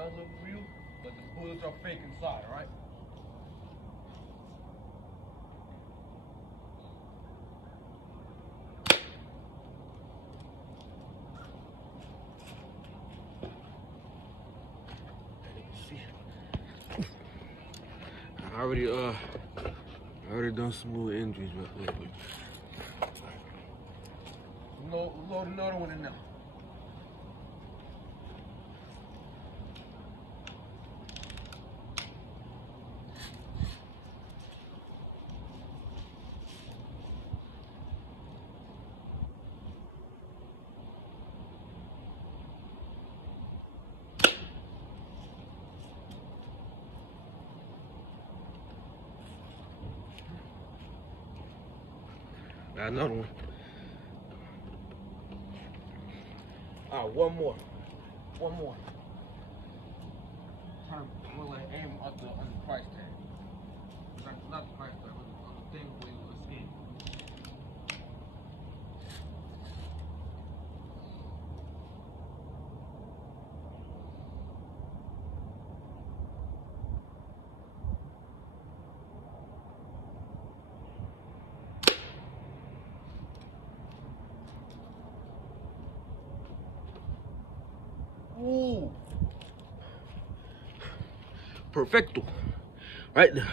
guns look real, but the bullets are fake inside, alright? I already done some little injuries, but wait. Load another one in there. Got another one. One more. One more. I'm gonna like aim on the price tag. Not the price tag, but on the thing where you was in. Ooh. Perfecto. Right there.